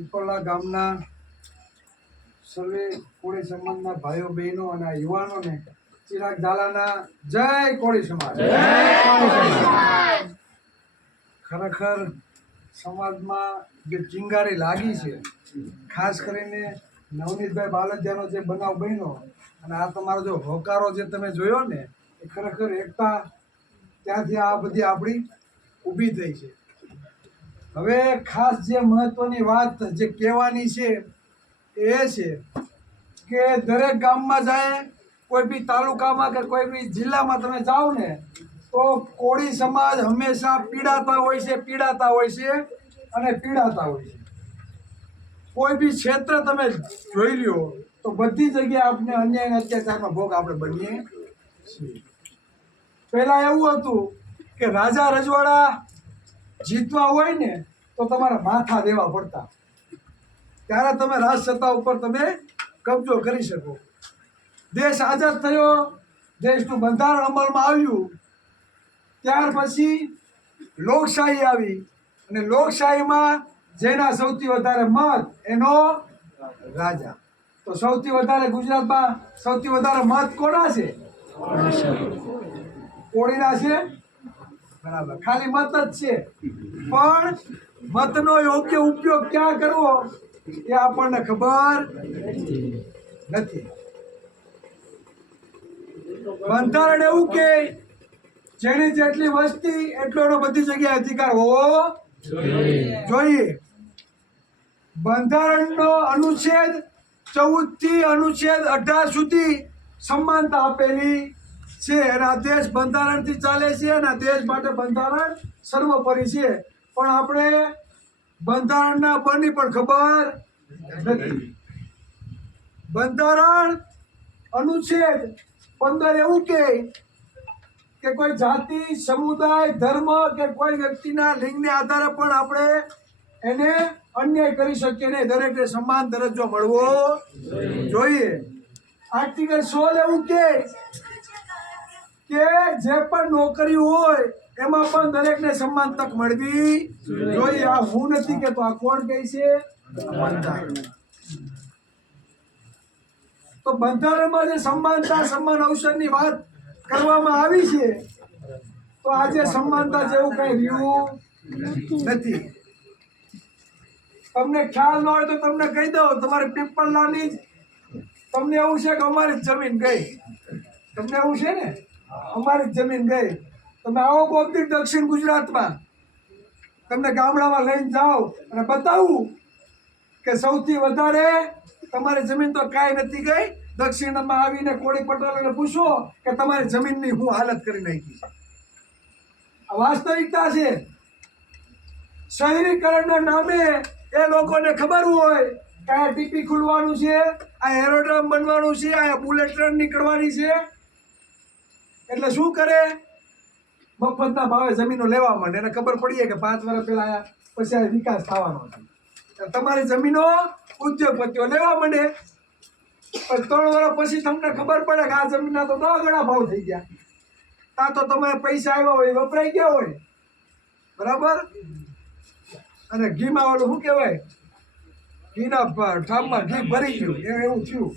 પીપળા ગામના સર્વે કોળી સમાજના ભાઈઓ બહેનો અને યુવાનોને ચિરાગ ઝાલાના જય કોળી સમાજ. ખરેખર સમાજમાં જે ચિંગારી લાગી છે, ખાસ કરીને નવનીતભાઈ બાલદિયાનો જે બનાવ બન્યો અને આ તમારો જો હોકારો જે તમે જોયો ને, એ ખરેખર એકતા ત્યાંથી આ બધી આપણી ઊભી થઈ છે. હવે ખાસ જે મહત્વની વાત જે કહેવાની છે એ છે કે દરેક ગામમાં જાય, કોઈ બી તાલુકામાં કે કોઈ બી જિલ્લામાં તમે જાઓ ને તો કોળી સમાજ હંમેશા પીડાતા હોય છે અને પીડાતા હોય છે. કોઈ બી ક્ષેત્ર તમે જોઈ લ્યો તો બધી જગ્યાએ આપણે અન્યાય અને અત્યાચારનો ભોગ આપણે બનીએ છીએ. પહેલા એવું હતું કે રાજા રજવાડા જીતવા હોય ને તો તમારે માથા દેવા પડતા, ત્યારે તમે રાજ સત્તા ઉપર તમે કબજો કરી શકો. દેશ આઝાદ થયો, દેશનું બંધારણ અમલમાં આવ્યું, ત્યાર પછી લોકશાહી આવી અને લોકશાહીમાં જેના સૌથી વધારે મત એનો રાજા. તો સૌથી વધારે ગુજરાતમાં સૌથી વધારે મત કોના છે? કોળીના છે. બરાબર, ખાલી મત જ છે, પણ મતનો યોગ્ય ઉપયોગ ક્યાં કરવો એ આપણને ખબર નથી. બંધારણ એવું કે જેની જેટલી વસ્તી એટલો એનો બધી જગ્યાએ અધિકાર હોવો જોઈએ. બંધારણનો અનુચ્છેદ 14 થી અનુચ્છેદ 18 સુધી સમાનતા આપેલી છે અને આ દેશ બંધારણથી ચાલે છે અને આ દેશ માટે બંધારણ સર્વોપરી છે. પણ આપણે બંધારણના બની પણ ખબર નથી. બંધારણ અનુચ્છેદ 15 એવું કે કોઈ જાતિ, સમુદાય, ધર્મ કે કોઈ વ્યક્તિના લિંગને આધારે પણ આપણે એને અન્યાય કરી શકીએ નહીં. દરેકને સમાન દરજ્જો મળવો જોઈએ. આર્ટિકલ 16 એવું કે જે પણ નોકરી હોય એમાં પણ દરેકને સમાન તક મળવી જોઈએ. આ હું નથી કહેતો, આ કોણ કહે છે? બંધારણ. તો બંધારણમાં જે સમાનતા, સમાન અવસરની વાત કરવામાં આવી છે, તો આજે સમાનતા જેવું કઈ રહ્યું નથી. તમને ખ્યાલ ન હોય તો તમને કહી દઉં, તમારે પીપળાની તમને એવું છે કે અમારી જમીન ગઈ, તમને એવું છે ને અમારી જમીન ગઈ. તમે આવો કોક દી દક્ષિણ ગુજરાતમાં, તમને ગામડામાં લઈને જાઓ અને બતાવું કે સૌથી વધારે તમારી જમીન તો કાંઈ નથી ગઈ. દક્ષિણમાં આવીને કોળી પટેલોને પૂછો કે તમારી જમીનની હું હાલત કરી નાખી છે. આ વાસ્તવિકતા છે. શહેરીકરણના નામે એ લોકોને ખબર હોય કે આ ટીપી ખુલવાનું છે, આ એરોડ્રોમ બનવાનું છે, આ બુલેટ ટ્રેન નીકળવાની છે, એટલે શું કરે? મફતના ભાવે જમીનો લેવા માંડે. એને ખબર પડીએ કે 5 વર્ષ પહેલા આયા પછી આ વિકાસ થવાનો છે. તમારી જમીનો ઉદ્યોગપતિઓ લેવા માંડે, પણ 3 વર્ષ પછી તમને ખબર પડે કે આ જમીનના તો 10 ગણા ભાવ થઈ ગયા. ત્યાં તો તમારે પૈસા આવ્યા હોય, વપરાઈ ગયા હોય, બરાબર. અને ઘીમાં ઓલું શું કહેવાય, ઘીના ઠામમાં ઘી ભરી ગયું એવું થયું.